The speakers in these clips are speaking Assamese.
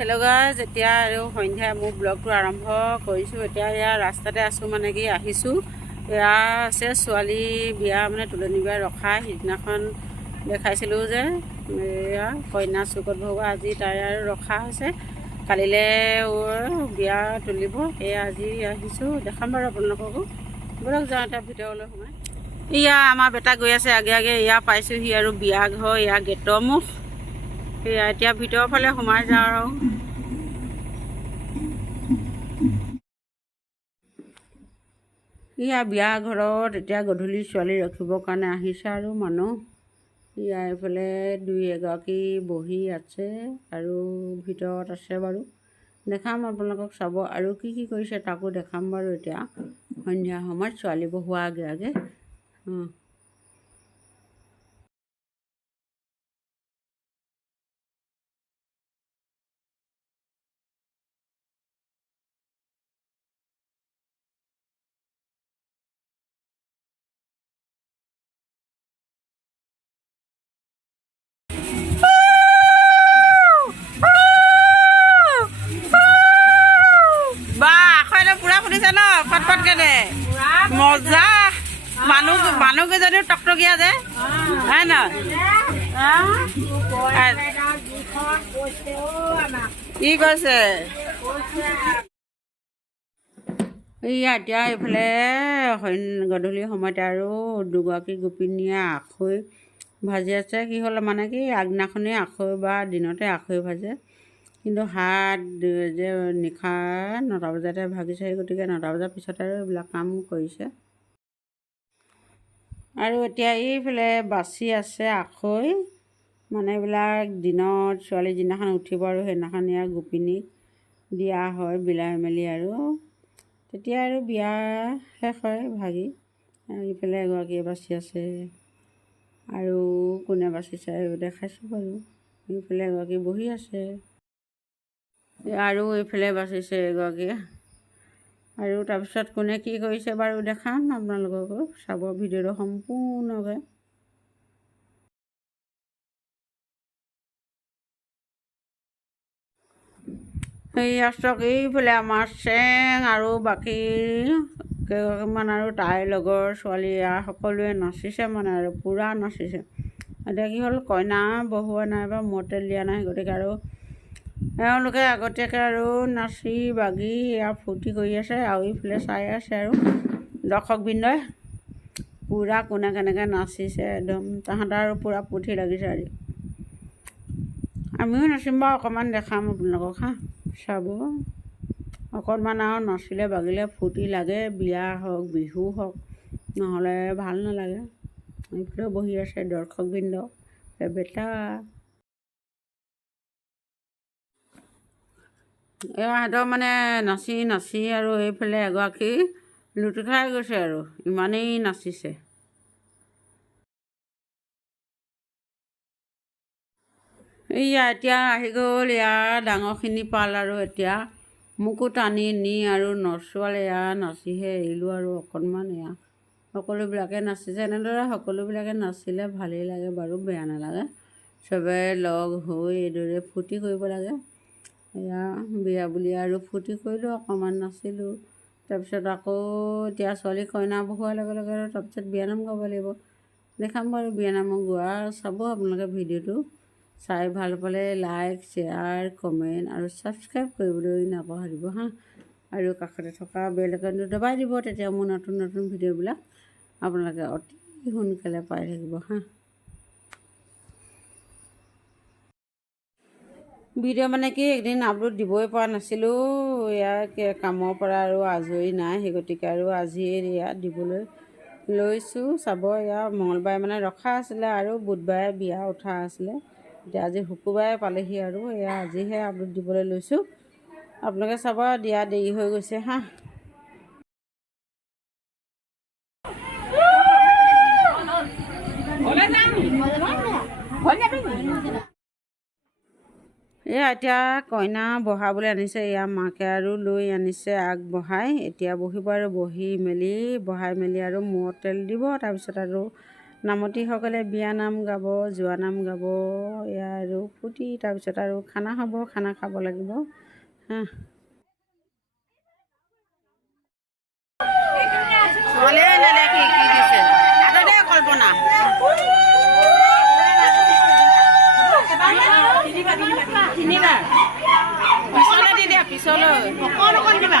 হেল্ল' গাইজ এতিয়া আৰু সন্ধ্যা মোৰ ব্লগটো আৰম্ভ কৰিছোঁ। এতিয়া এয়া ৰাস্তাতে আছোঁ মানে কি আহিছোঁ। এয়া আছে ছোৱালী বিয়া মানে তুলনি বিয়া ৰখা সিদিনাখন দেখাইছিলোঁ যে। এয়া কইনা চুকত ভগোৱা আজি তাই আৰু ৰখা হৈছে। কালিলৈ বিয়া তুলিব এয়া আজি আহিছোঁ। দেখাম বাৰু আপোনালোককো। বলক যাওঁ এতিয়া ভিতৰলৈ সোমাই। এয়া আমাৰ বেটা গৈ আছে আগে আগে এয়া পাইছোঁহি আৰু বিয়া ঘৰ এয়া গেটৰ মুখ। সেয়া এতিয়া ভিতৰৰ ফালে সোমাই যাওঁ আৰু। ইয়া বিয়া ঘৰত এতিয়া গধূলি ছোৱালী ৰখিবৰ কাৰণে আহিছে আৰু মানুহ। ইয়া এইফালে দুই এগৰাকী বহি আছে আৰু ভিতৰত আছে বাৰু। দেখাম আপোনালোকক চাব আৰু কি কি কৰিছে তাকো দেখাম বাৰু এতিয়া। সন্ধিয়া সময়ত ছোৱালী বহোৱা আগে আগে। এতিয়া এইফালে গধূলি সময়তে আৰু দুগৰাকী গোপিনীয়ে আখৈ ভাজি আছে। কি হ'ল মানে কি আগদিনাখনেই আখৈ বা দিনতে আখৈ ভাজে। কিন্তু হাত যে নিশা নটা বজাতে ভাগিছে গতিকে নটা বজাৰ পিছত আৰু এইবিলাক কাম কৰিছে। আৰু এতিয়া এইফালে বাচি আছে আখৈ। মানে এইবিলাক দিনত ছোৱালী যিদিনাখন উঠিব আৰু সেইদিনাখন ইয়াৰ গোপিনীক দিয়া হয় বিলাই মেলি আৰু। তেতিয়া আৰু বিয়া শেষ হয় ভাগি। ইফালে এগৰাকীয়ে বাচি আছে। আৰু কোনে বাচিছে দেখাইছোঁ বাৰু। এইফালে এগৰাকী বহি আছে। আৰু এইফালে বাচিছে এগৰাকীয়ে আৰু তাৰপিছত কোনে কি কৰিছে বাৰু দেখাম আপোনালোককো। চাব ভিডিঅ'টো সম্পূৰ্ণকৈ। আচক এইফালে আমাৰ চেং আৰু বাকী কেইগৰাকীমান আৰু তাইৰ লগৰ ছোৱালী আৰু সকলোৱে নাচিছে মানে আৰু পূৰা নাচিছে। এতিয়া কি হ'ল কইনা বহোৱা নাই বা মূৰত দিয়া নাই গতিকে আৰু এওঁলোকে আগতীয়াকৈ আৰু নাচি বাগি এয়া ফূৰ্তি কৰি আছে আৰু এইফালে চাই আছে আৰু দৰ্শকবৃন্দই পূৰা কোনে কেনেকৈ নাচিছে একদম তাহাঁতৰ আৰু পূৰা ফূৰ্তি লাগিছে আজি। আমিও নাচিম বাৰু অকণমান দেখাম আপোনালোকক হা। চাব। অকণমান আৰু নাচিলে বাগিলে ফূৰ্তি লাগে বিয়া হওক বিহু হওক নহ'লে ভাল নালাগে। এইফালেও বহি আছে দৰ্শকবৃন্দ। বেটা এহঁতৰ মানে নাচি নাচি আৰু এইফালে এগৰাকী লুটি খাই গৈছে আৰু। ইমানেই নাচিছে। এইয়া এতিয়া আহি গ'ল ইয়াৰ ডাঙৰখিনি পাল আৰু এতিয়া মোকো টানি নি আৰু নচোৱালে এয়া নাচিহে এৰিলোঁ আৰু অকণমান এয়া সকলোবিলাকে নাচিছে। এনেদৰে সকলোবিলাকে নাচিলে ভালেই লাগে বাৰু বেয়া নালাগে। চবে লগ হৈ এইদৰে ফূৰ্তি কৰিব লাগে। এয়া বিয়া বুলি আৰু ফূৰ্তি কৰিলোঁ অকণমান নাচিলোঁ। তাৰপিছত আকৌ এতিয়া ছোৱালী কইনা বহোৱাৰ লগে লগে আৰু তাৰপিছত বিয়ানাম গাব লাগিব। দেখাম বাৰু বিয়ানাম গোৱা চাব আপোনালোকে ভিডিঅ'টো। চাই ভাল পালে লাইক শ্বেয়াৰ কমেণ্ট আৰু ছাবস্ক্ৰাইব কৰিবলৈ নাপাহৰিব হাঁ? আৰু কাষতে থকা বেল আইকনটো দবাই দিব তেতিয়া মোৰ নতুন নতুন ভিডিঅ'বিলাক আপোনালোকে অতি সোনকালে পাই থাকিব হাঁ? ভিডিঅ' মানে কি একদিন আপলোড দিবই পৰা নাছিলোঁ ইয়াৰ কামৰ পৰা আৰু আজৰি নাই সেই গতিকে আৰু আজিয়ে ইয়াত দিবলৈ লৈছোঁ। চাব এয়া মঙলবাৰে মানে ৰখা আছিলে আৰু বুধবাৰে বিয়া উঠা আছিলে। এতিয়া আজি শুকুৰবাৰে পালেহি আৰু এয়া আজিহে আপলোড দিবলৈ লৈছোঁ। আপোনালোকে চাব দিয়া দেৰি হৈ গৈছে হাঁ। এয়া এতিয়া কইনা বহাবলৈ আনিছে এয়া মাকে আৰু লৈ আনিছে আগবঢ়াই। এতিয়া বহিব আৰু বহি মেলি বহাই মেলি আৰু মূৰত তেল দিব তাৰপিছত আৰু নামতীসকলে বিয়া নাম গাব যোৱা নাম গাব এয়া আৰু ফূৰ্তি তাৰপিছত আৰু খানা হ'ব খানা খাব লাগিব পিছলৈ দিবা।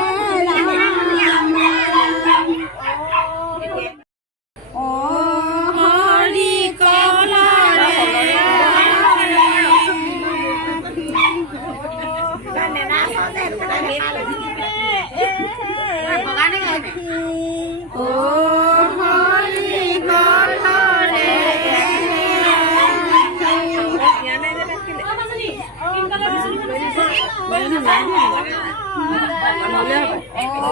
我们的蓝天里面啊蓝天里面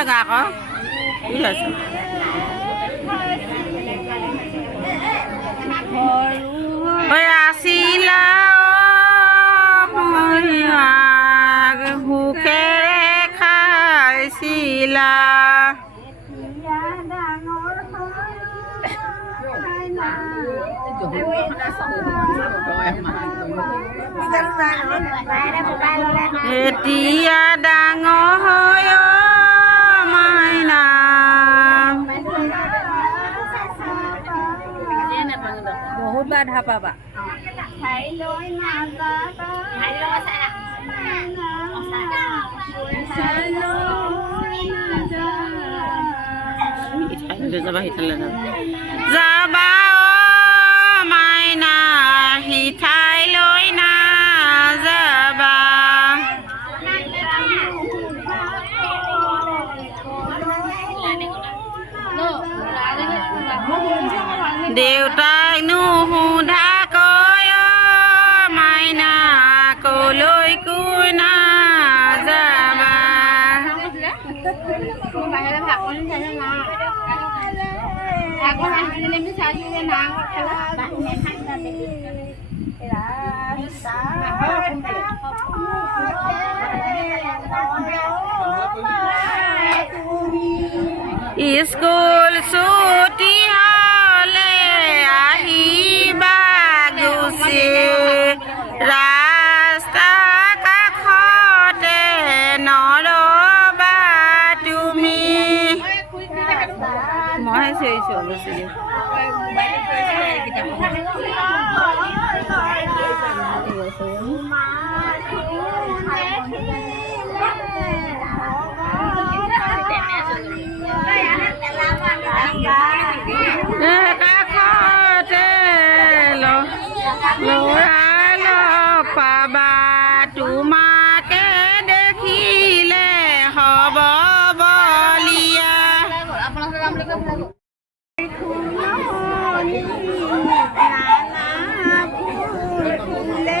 আকৌ কি লৈছ ঐ আছিলা মহিমাক ভোকেৰে খাইছিলা এতিয়া ডাঙৰ হৈ বহুত বাধা পাবা যাবা সিঠাইলৈ যাবা যাবা অ' মাইনা সিঠাইলৈ स्कूल सु உள்ளே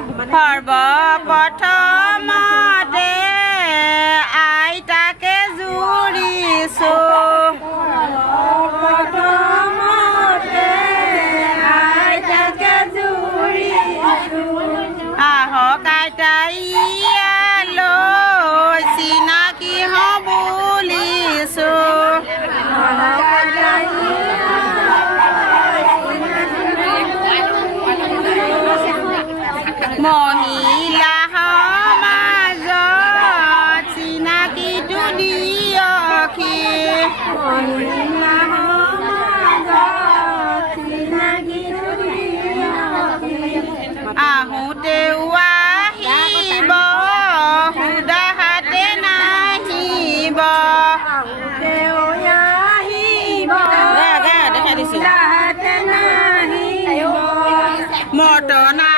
Harbor, bata. Motor na.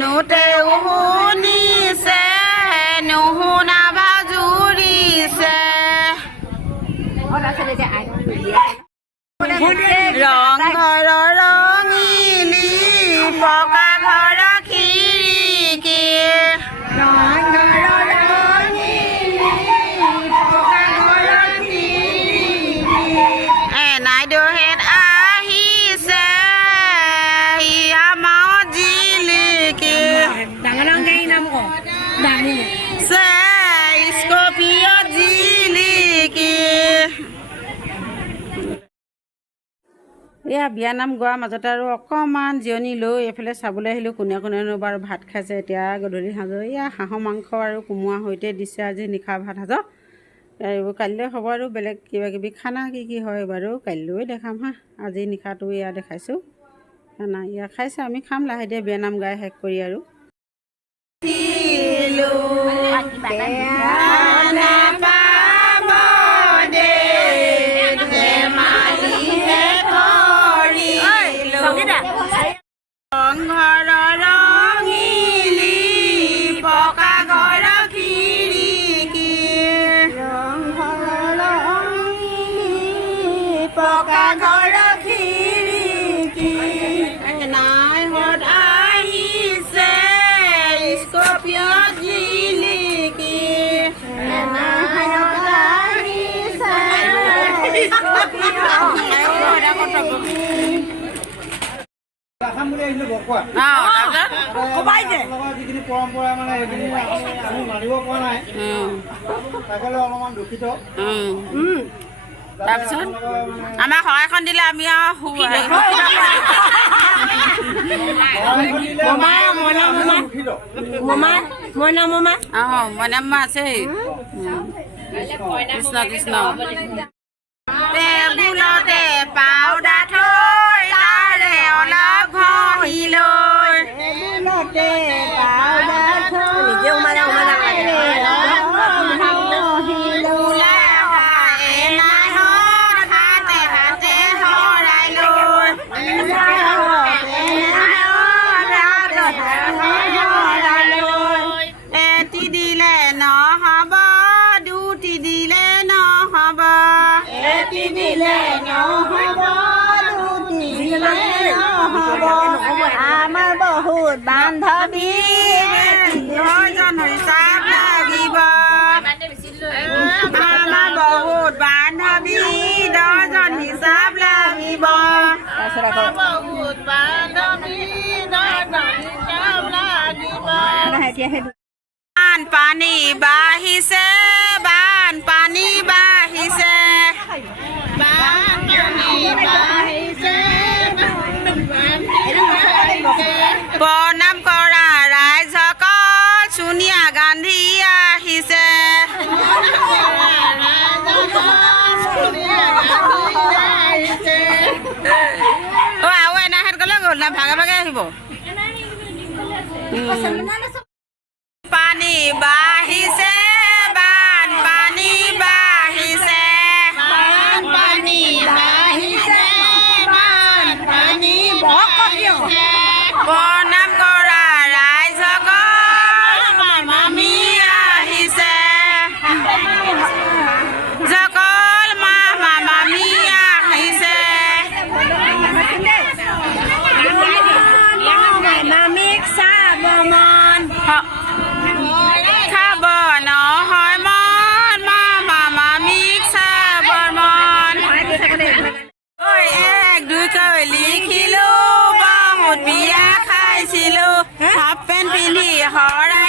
นูเตวหู এয়া বিয়ানাম গোৱাৰ মাজতে আৰু অকণমান জিৰণি লৈ এইফালে চাবলৈ আহিলোঁ। কোনে কোনেনো বাৰু ভাত খাইছে এতিয়া গধূলি সাঁজৰ। এয়া হাঁহৰ মাংস আৰু কোমোৰা সৈতে দিছে আজি নিশা ভাত সাঁজৰ। এইবোৰ কাইলৈ হ'ব আৰু বেলেগ কিবা কিবি খানা কি কি হয় বাৰু কাইলৈ দেখাম হা। আজি নিশাটো এয়া দেখাইছোঁ। খানা এয়া খাইছে আমি খাম লাহে ধীৰে বিয়ানাম গাই শেষ কৰি আৰু। ঘৰ ৰঙিলি পকা ঘৰ খিৰিকী পকা ঘৰ খিৰিকী নাইহঁত আহিছে স্কপিঅ জিলিকি নাইহঁত দেখাম বুলি আহিছিলোঁ বকোৱা কবাই যে লগত যিখিনি পৰম্পৰা মানে সেইখিনি আমি মানিব পৰা নাই। তাকে লৈ অলপমান দুখিত। তাৰপিছত? আমাৰ সহায়খন দিলে আমি আৰু মইনা মমা। আছেই কৃষ্ণ কৃষ্ণ। বান পানি বাহিছে, বান পানি বাহিছে। বান প্রণাম কৰা ৰাইজসকল সোনিয়া গান্ধী আহিছে। অ' আৰু এনাহেঁত গ'লে গ'ল না? ভাগে ভাগে আহিব? পানী বাঢ়িছে ছিল। হ্যাঁ? হাফ প্যান্ট পিন্ধি হওয়ার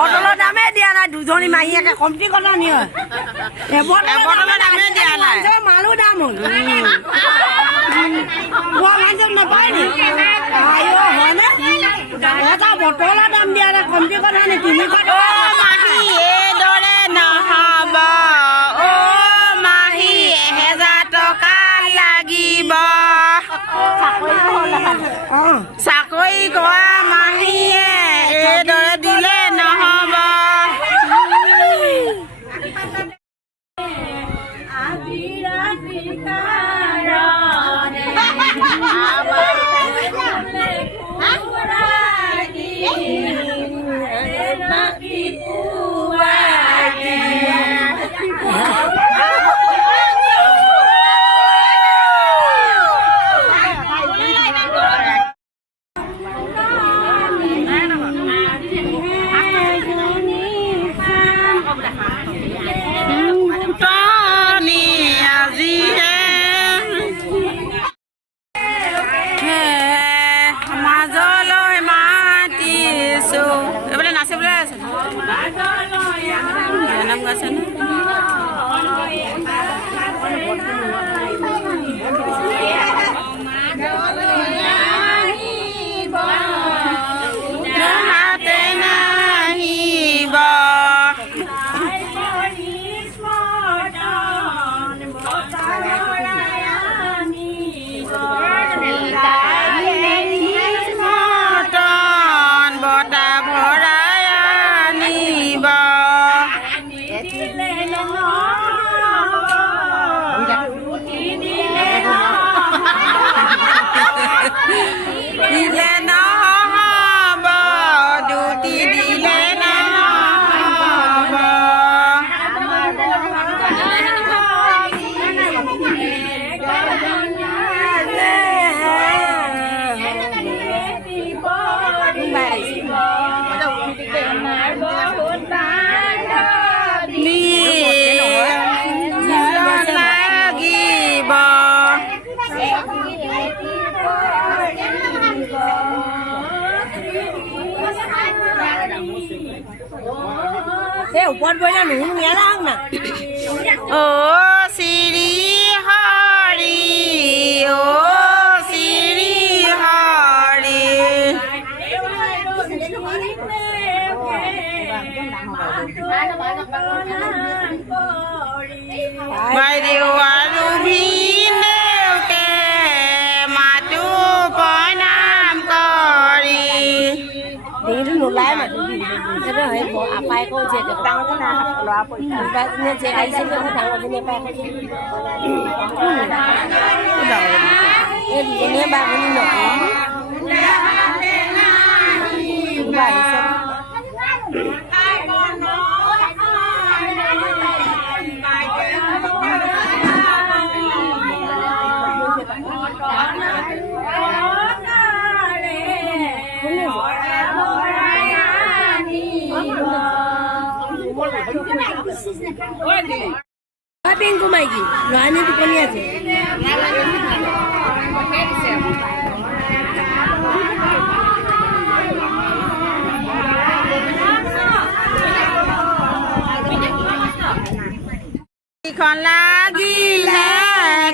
বটলৰ দামেই দিয়া নাই দুজনী মাহীয়েকে। কমটি কথা নিয়ে এবটলৰ দামেই দিয়া নাই। মালো দাম হ'ল। নাপায় নি? হয়নে এটা বটলৰ দাম দিয়া নাই কমটি কথা নি তিনিশ চাকৰি কৰা মাহীয়ে এইদৰে দিলে Kita นูเนี้ยล่างน่ะ โอ้สีรีฮารีโอ้สีรีฮารีไม่เดียวว่าลูกพี่แวแกมาดูปน้ำกอดีดีที่หนูไล่มาดูดี cái đấy bộ à bay cô chị cái tăng là nào loa bộ và nhân chị cái gì cũng thằng nó nhân bay cái gì cái đầu cái gì cái nhân bay cái gì nữa બેન ગુમાઈ ગઈ কিখন লাগিলে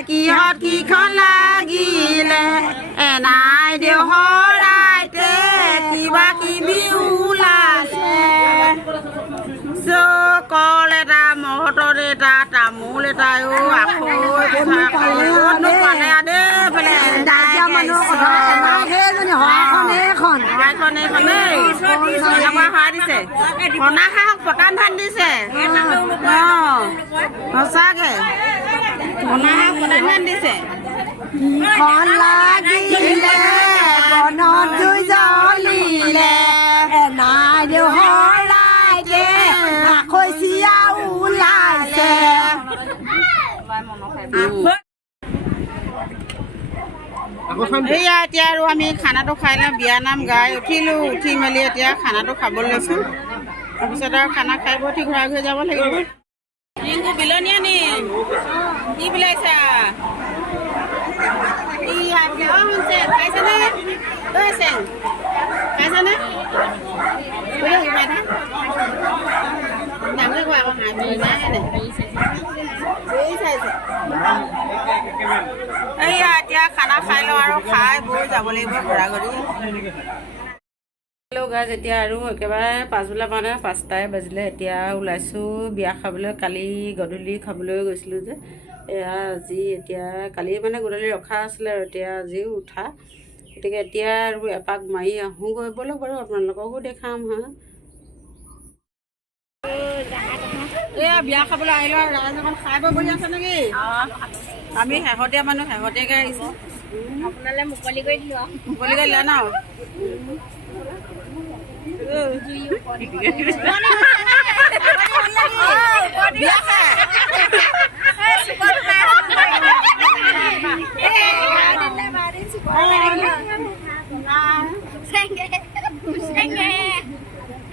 কিহত কিখন লাগিলে এনাই দেহ tayo ako. Isa ako. Ano pa na yan eh. Pala. Dadya mano ko na. Nakakelo niyo. Ako na ekon. Ako na ekon na. Ako ha dise. Ako na ha. Pakan han dise. Oo. Masage. Ako na ha. Pakan han dise. Con lagi le. Con non chui gió lì le. Nà điều hoa. এয়া এতিয়া আৰু আমি খানাটো খাই লওঁ বিয়া নাম গাই উঠিলোঁ উঠি মেলি এতিয়া খানাটো খাবলৈ লৈছোঁ। তাৰপিছত আৰু খানা খাই বৈ উঠি ঘূৰাই ঘূৰি যাব লাগিব। ৰিংকু বিলনীয়া নি কি বিলাইছা? ডাঙৰ কোৱা আকৌ হাঁহি চাইছে। এইয়া এতিয়া খানা খাই লওঁ আৰু খাই বৈ যাব লাগিব ঘূৰা ঘূৰি হেল্ল' গাজ এতিয়া আৰু একেবাৰে পাছবেলা মানে পাঁচটাই বাজিলে এতিয়া ওলাইছোঁ বিয়া খাবলৈ কালি গধূলি খাবলৈ গৈছিলোঁ যে। এয়া আজি এতিয়া কালি মানে গধূলি ৰখা আছিলে আৰু এতিয়া আজিও উঠা। গতিকে এতিয়া আৰু এপাক মাৰি আহোঁগৈ ব'লক বাৰু আপোনালোককো দেখাম হা। এয়া বিয়া খাবলৈ আহিলোঁ আৰু ৰাইজ অকণ খাই বৈ বহি আছে নেকি? আমি শেহতীয়া মানুহ শেহতীয়াকৈ আহিছোঁ আপোনালৈ মুকলি কৰি দিলোঁ মুকলি কৰি দিলা ন?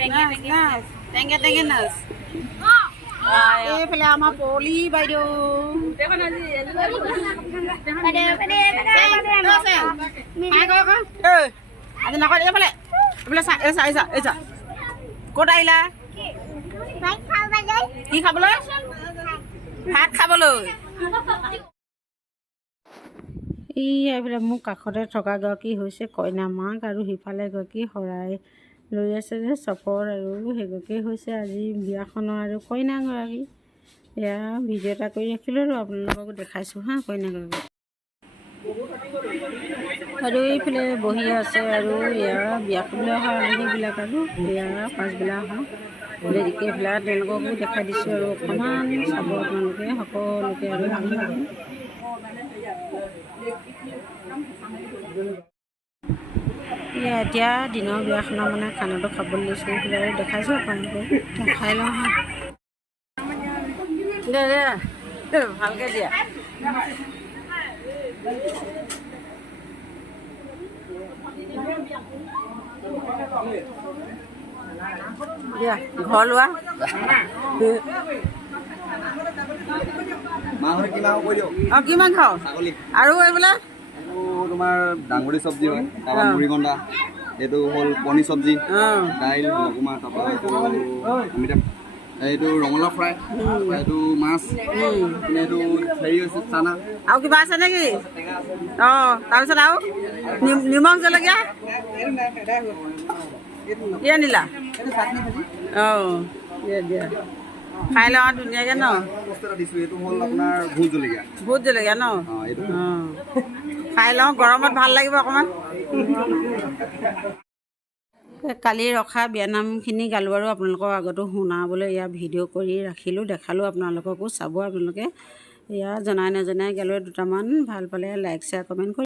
নাচ, নাচ। টেঙে টেঙে নাচ। এইফালে আমাৰ পলি বাইদেউ আজি নকয় এইফালে এইফালে চা এই চা এই চা এই ক'ত আহিলা কি খাবলৈ ভাত খাবলৈ এই এইফালে মোৰ কাষতে থকা গৰাকী হৈছে কইনা মাক আৰু সিফালে গৰাকী শৰাই। লৈ আছে যে চপৰ আৰু সেইগৰাকী হৈছে আজি বিয়াখনৰ আৰু কইনাগৰাকী। এয়া ভিডিঅ' এটা কৰি ৰাখিলোঁ আৰু আপোনালোককো দেখাইছোঁ হা কইনাগৰাকী। আৰু এইফালে বহি আছে আৰু এয়া বিয়া খাবলৈ অহা আলহীবিলাক আৰু এয়া পাছবেলা অহা দেৰিকৈ এইফালে তেওঁলোককো দেখাই দিছোঁ আৰু অকণমান চাব আপোনালোকে সকলোকে আৰু লাগে এয়া এতিয়া দিনৰ বিয়াখনৰ মানে খানাটো খাবলৈ লৈছোঁ দেখাইছোঁ আপোনালোকক। দেখাই লওঁ হা। দে দে ভালকৈ দিয়া। দিয়া ঘৰ লোৱা। কি মাংস অঁ কিমান খাওঁ? আৰু এইবিলাক এইটো তোমাৰ ডাঙৰি চব্জি হয় তাৰপৰা। মুড়িগণ্ডা এইটো হ'ল কণী চব্জি দাইল নগুমা তাৰপৰা এইটো অমিতা এইটো ৰঙালাও ফ্ৰাই এইটো মাছ এইটো হেৰি হৈছে চানা। আৰু কিবা আছে নেকি? অঁ তাৰপিছত আৰু নিমখ জলকীয়া? কি আনিলা? অঁ দিয়া দিয়া। খাই লওঁ ধুনীয়াকৈ ন? এইটো হ'ল আপোনাৰ ভোট জলকীয়া। ভোট জলকীয়া ন? খাই লওঁ গৰমত ভাল লাগিব অকণমান। কালি ৰখা বিয়ানামখিনি গালোঁ আৰু আপোনালোকৰ আগতো শুনাবলৈ ইয়াৰ ভিডিঅ' কৰি ৰাখিলোঁ দেখালোঁ আপোনালোককো চাব আপোনালোকে। এয়া জনাই নজনাই গালোঁ দুটামান ভাল পালে লাইক শ্বেয়াৰ কমেণ্ট কৰি